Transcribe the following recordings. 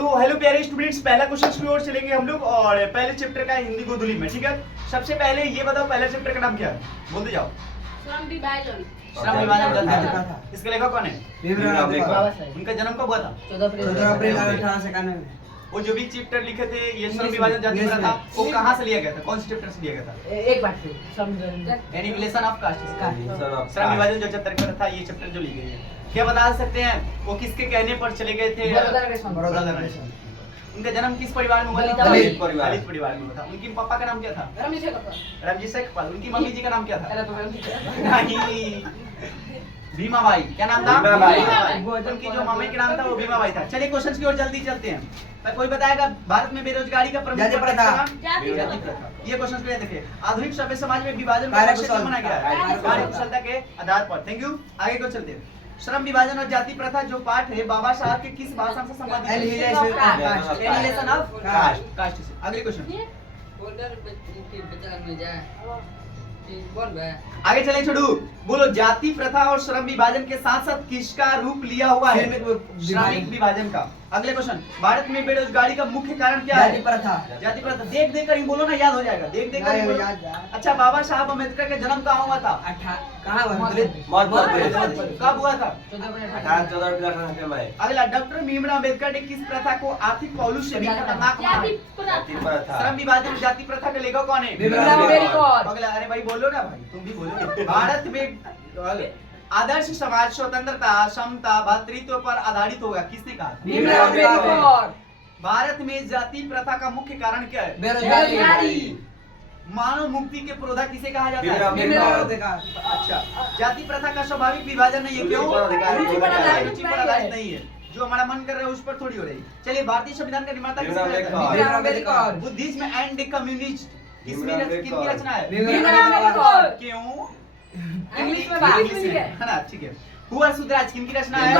तो हेलो प्यारे स्टूडेंट्स, पहला क्वेश्चन की ओर चलेंगे हम लोग और पहले चैप्टर का हिंदी गोधुली में। ठीक है, सबसे पहले ये बताओ पहला चैप्टर का नाम क्या है, बोलते जाओ। श्रम विभाजन। श्रम विभाजन। इसका लेखक कौन है? उनका जन्म कब हुआ था? 14 अप्रैल 1891 में। वो जो भी चैप्टर लिखे थे ये श्रम विभाजन जाति प्रथा, वो कहाँ से लिया गया था, कौन से चैप्टर से लिया गया था? एक बात यानी रिलेशन ऑफ कास्ट, श्रम विभाजन जो चैप्टर का था, ये चैप्टर जो ली गई है। क्या बता सकते हैं वो किसके कहने पर चले गए थे? बड़ौदा नरेश। उनका जन्म किस परिवार में हुआ था? दलित परिवार में हुआ था। उनके पापा का नाम क्या था? रमजी शेख पाल। उनकी मम्मी जी का नाम क्या था? नहीं, भीमाबाई। क्या नाम था? भीमाबाई। उनकी जो मम्मी का नाम था वो भीमाबाई था। चलिए क्वेश्चन की ओर जल्दी चलते हैं। कोई बताएगा भारत में बेरोजगारी का प्रमुख प्रथा? जाति प्रथा। ये क्वेश्चन को देखिए, आधुनिक सभ्य समाज में विभाजन को मनाया गया है कार्यकुशलता के आधार पर। थैंक यू, आगे को चलते हैं। श्रम विभाजन और जाति प्रथा जो पाठ है बाबा साहब के किस भाषा से संबंधित है? एलिमिनेशन ऑफ कास्ट से। अगले क्वेश्चन आगे चले छोड़ू, बोलो जाति प्रथा और श्रम विभाजन के साथ साथ किसका रूप लिया हुआ है? श्रमिक विभाजन का। अगले क्वेश्चन, भारत में बेरोजगारी का मुख्य कारण क्या है? जाति प्रथा। देख देख कर ही बोलो ना, याद हो जाएगा। देख देख कर ही बोलो। अच्छा, बाबा साहब अम्बेडकर का जन्म कहाँ हुआ था? कब हुआ था? 14 अगला, डॉक्टर भीमराव अम्बेडकर ने किस प्रथा को आर्थिक पहलू से भी खतरनाक माना? श्रम विभाजन जाति प्रथा का लेखक कौन है? अगला, अरे भाई बोलो ना भाई, तुम भी बोलो। भारत में आदर्श समाज स्वतंत्रता, समता, भातृत्व पर आधारित होगा, किसने कहा? भारत में जाति प्रथा का मुख्य कारण क्या है? बेरोजगारी। मानव मुक्ति के प्रोधा किसे कहा जाता है? अच्छा, जाति प्रथा का स्वाभाविक विभाजन नहीं है, क्यों? रुचि पर आधारित नहीं है, जो हमारा मन कर रहा है उस पर थोड़ी हो रही। चलिए, भारतीय संविधान का निर्माता किसने? बुद्धिज्म एंड कम्युनिस्ट किसकी रचना है? क्यों? इंग्लिश में है ना, ठीक है। हुआ सुधराज किनकी रचना है?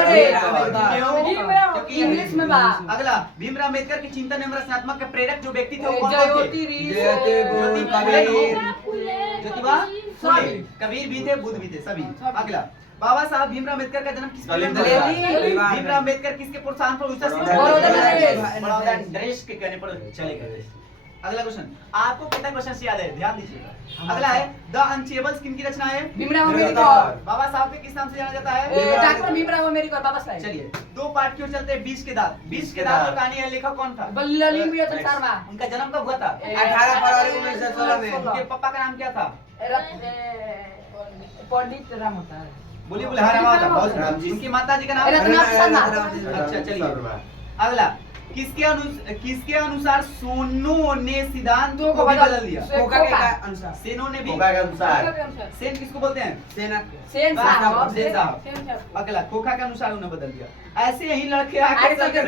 क्योंकि इंग्लिश में। अगला, भीमराव अम्बेडकर के चिंतन एवं रचनात्मक के प्रेरक जो व्यक्ति थे वो कौन थे? ज्योतिबा फुले। कबीर भी थे, बुद्ध भी थे, सभी। अगला, बाबा साहब भीमराव अम्बेडकर का जन्म किस भीमराव अम्बेडकर किसके प्रोत्साहन पर बड़ौदा नरेश के कहने पर चले गए? अगला क्वेश्चन, आपको कितना क्वेश्चन याद है, ध्यान दीजिएगा। अगला है, द अनचेबल्स किनकी रचना है? भीमराव अम्बेडकर। बाबा साहब के किस नाम से जाना जाता है? डॉक्टर भीमराव अम्बेडकर। बाबा साहब। चलिए, दो पार्ट की ओर चलते हैं। 20 के दांत। 20 के दांत कहानी है, लेखक कौन था? उनका जन्म कब हुआ था? 18 फरवरी 1916 में। उनके पापा का नाम क्या था? पंडित राम होता है। बोलिए बोले, हाँ राम था, बहुत राम जी। उनकी माता जी का नाम? अच्छा, चलिए अगला, किसके अनुसार सोनो ने सिद्धांतों को भी बदल दिया? सेनो ने भी। सेन किसको बोलते हैं? सेन साहब। अगला, खोखा के अनुसार उन्हें बदल दिया। ऐसे ही लड़के आगे चलकर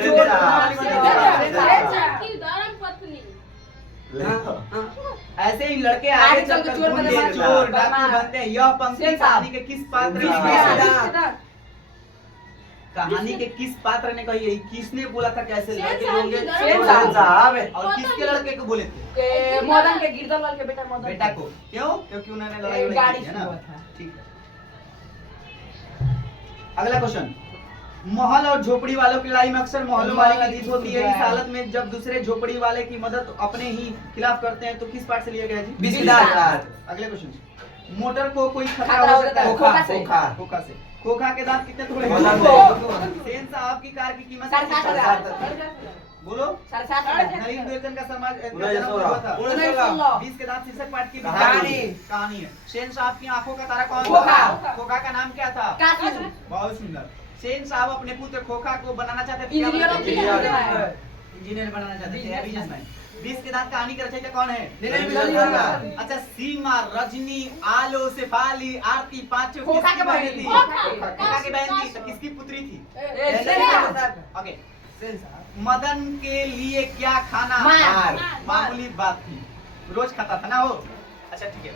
ऐसे ही लड़के आगे चलकर गुंडे, चोर, डाकू बनते हैं। यह पंक्ति कहानी के किस पात्र ने कही है? किसने बोला था कैसे लड़के होंगे? और किसके लड़के को बोले थे? मदन के, गिरधरलाल के बेटा को। क्यों? क्योंकि उन्होंने लड़ाई की है ना। ठीक है, अगला क्वेश्चन, महल और झोपड़ी वालों की लड़ाई में अक्सर महलों वाले की जीत होती है। इस हालत में जब दूसरे झोपड़ी वाले की मदद अपने ही खिलाफ करते हैं तो किस पार्ट से लिया गया जी? 20 के दांत। अगले क्वेश्चन, मोटर को कोई खतरा हो सकता है? खोखा से। खोखा के दांत कितने टुकड़े? सेन साहब की कार की कीमत 7.5 बोलो। नरेंद्र बेकन का समाज जन्म हुआ था 20 के दांत शीर्षक पाठ की कहानी है। सेन साहब की आंखों का तारा कौन था? खोखा का नाम क्या था? बहुत सुंदर। सेन साहब अपने पुत्र खोखा को बनाना चाहते थे, इंजीनियर बनाना चाहते थे, बिजनेसमैन। 20 के दांत कहानी का रचयिता कौन है? अच्छा, सीमा, रजनी, आलो, शेफाली, आरती पांचों किसकी बहन थी? खोखा की बहन थी। तो किसकी पुत्री थी? ओके, मदन के लिए क्या खाना मामूली बात थी, रोज खाता था ना वो। अच्छा, ठीक है।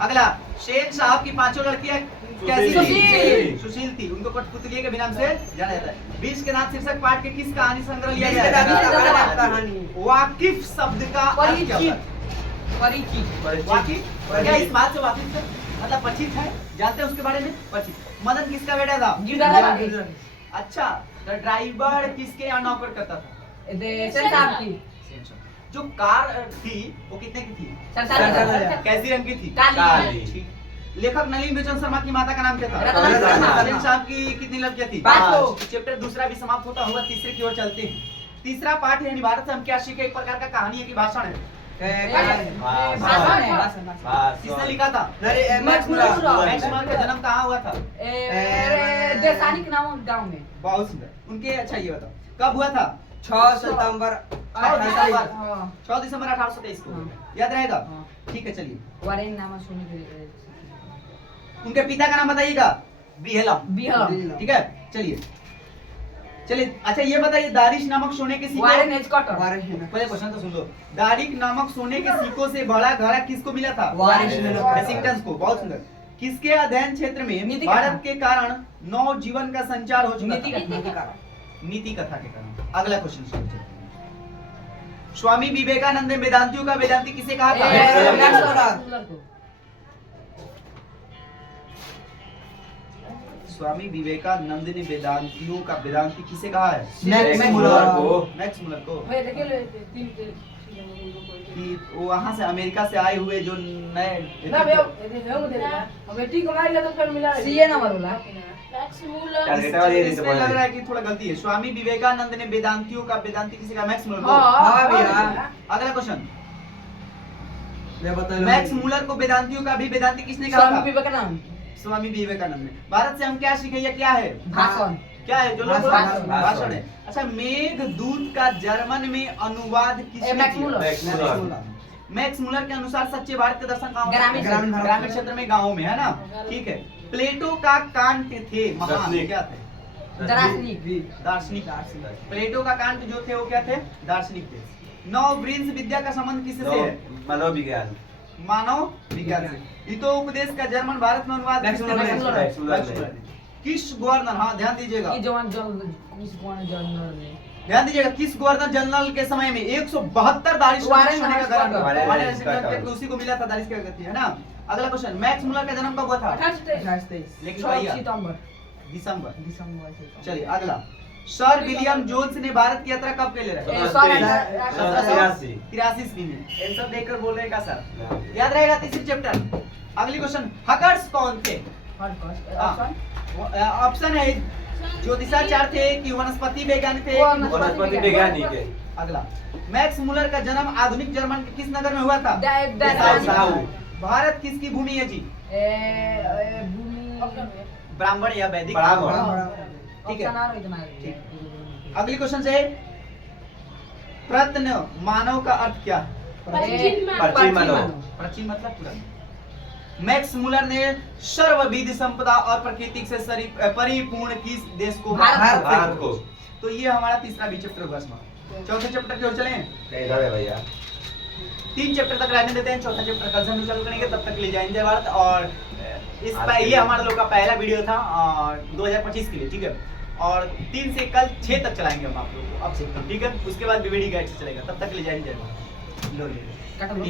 अगला, शेन साहब की पांचों लड़कियां कैसी थी? सुशील थी। उनको कठपुतलिया के भी नाम से जाना जाता है। 20 के दांत शीर्षक पाठ के किस कहानी संग्रह लिया गया है? वाकिफ शब्द का अर्थ क्या होता है? वाकिफ क्या इस बात से वाकिफ है? मतलब परिचित है, जानते हैं उसके बारे में? परिचित। मदन किसका बेटा था? अच्छा, तो ड्राइवर किसके यहाँ नौकर करता था? संसार की जो कार थी वो कितने की थी? संसार कैसी रंग की थी? काली। ठीक। लेखक नलिन बेचन शर्मा की माता का नाम क्या था? रतन शर्मा। नलिन साहब की कितनी लड़कियां थी? 5। चैप्टर दूसरा भी समाप्त होता हुआ तीसरे की ओर चलते हैं। तीसरा पाठ यानी भारत से हम क्या सीखे, एक प्रकार का कहानी है कि भाषण है। किसने लिखा था? Max Muller. मैक्स मुलर का जन्म कहाँ हुआ था? देसानी के नाम गांव में। बहुत सुंदर। उनके अच्छा ये बताओ कब हुआ था? 6 सितंबर 6 दिसंबर 1823 को। हाँ। याद रहेगा? हाँ। ठीक है चलिए। वारेन नाम सुनी के उनके पिता का नाम बताइएगा। बिहलम। बिहलम। ठीक है चलिए चलिए। अच्छा ये बताइए दारिश नामक सोने के सिक्के। वारेन एजकॉटर। पहले क्वेश्चन तो सुन लो। दारिक नामक सोने के सिक्कों से बड़ा घड़ा किसको मिला था? वाशिंगटन को। बहुत सुंदर। किसके अध्ययन क्षेत्र में नीति भारत कथा। के कारण नव जीवन का संचार हो चुका नीति था? नीति कथा के कारण। अगला क्वेश्चन सुनिए। स्वामी विवेकानंद ने वेदांतियों का वेदांती किसे कहा था? स्वामी विवेकानंद ने वेदांतियों का वेदांती किसे कहा है? मैक्स मुलर को। मैक्स मुलर को। कि वो वहां से अमेरिका से आए हुए जो नए सीए नंबर बोला। इसमें लग रहा है कि थोड़ा गलती है। स्वामी विवेकानंद ने वेदांतियों का वेदांती किसे कहा? मैक्स मुलर को। हाँ भैया। अगला क्वेश्चन। मैं बता मैक्स मुलर को वेदांतियों का भी वेदांती किसने कहा स्वामी था? विवेकानंद। स्वामी विवेकानंद ने। भारत से हम क्या सीखे? ये क्या है? भाषण। क्या है जो लोग भाषण। भाषण है। अच्छा मेघदूत का जर्मन में अनुवाद किसने मैक्स किया? मुलर। मैक्स मुलर के अनुसार सच्चे भारत के दर्शन कहाँ होते हैं? ग्रामीण भारत। ग्रामीण क्षेत्र में, गाँव में, है ना? ठीक है। प्लेटो का कांट थे महान दार्शनिक। क्या थे? दार्शनिक। दार्शनिक। प्लेटो का कांट जो थे वो क्या थे? दार्शनिक थे। नौ वृंश विद्या का संबंध किससे है? मनोविज्ञान। मानव विज्ञान से। हितो उपदेश का जर्मन भारत में अनुवाद मैक्स किसने मुलर किया? ने। मैक्स मुलर ने। मैक्स मुलर ने। किस गवर्नर, हाँ ध्यान दीजिएगा, ये जवान जनरल ने। ध्यान दीजिएगा, किस गवर्नर जनरल के समय में 172 दारिश वारेन सोने का हर्ष ग्रांट कार्टर। वारेन वारेन हर्ष कार्टर। कार्टर, उसी को मिला था दारिश की गति, है ना? अगला क्वेश्चन। मैक्स मुलर का जन्म कब हुआ था? 28 लेकिन भैया सितंबर। दिसंबर। चलिए अगला। सर विलियम जोन्स ने भारत की यात्रा कब के लिए रखी? 83 ईस्वी में। ये सब देखकर बोल रहे हैं क्या सर? याद रहेगा तीसरी चैप्टर। अगली क्वेश्चन। हकर्स कौन थे? ऑप्शन है ज्योतिषाचार्य थे कि वनस्पति वैज्ञानिक थे? वनस्पति वैज्ञानिक है। अगला। मैक्स मुलर का जन्म आधुनिक जर्मन के किस नगर में हुआ था? दसाऊ। भारत किसकी भूमि है जी? ब्राह्मण या वैदिक? ठीक है। अगली क्वेश्चन से। प्रत्न मानव का अर्थ क्या है? प्राचीन मानव। प्राचीन मतलब तुरंत। मैक्स मुलर ने सर्वविध संपदा और प्राकृतिक से परिपूर्ण किस देश को? भारत को। तो ये हमारा तीसरा बी चैप्टर हुआ इसमें। चौथे चैप्टर की ओर चलें। इधर है भैया। 3 चैप्टर तक रहने देते हैं, चौथा चैप्टर कल से हम चालू करेंगे, तब तक ले जाएंगे भारत। और ये हमारा लोग का पहला वीडियो था 2025 के लिए, ठीक है। और 3 से कल 6 तक चलाएंगे हम आप लोगों को, अब से, ठीक है। उसके बाद वीडियो गाइड से चलेगा, तब तक ले जाएंगे। लो ले। कट लो।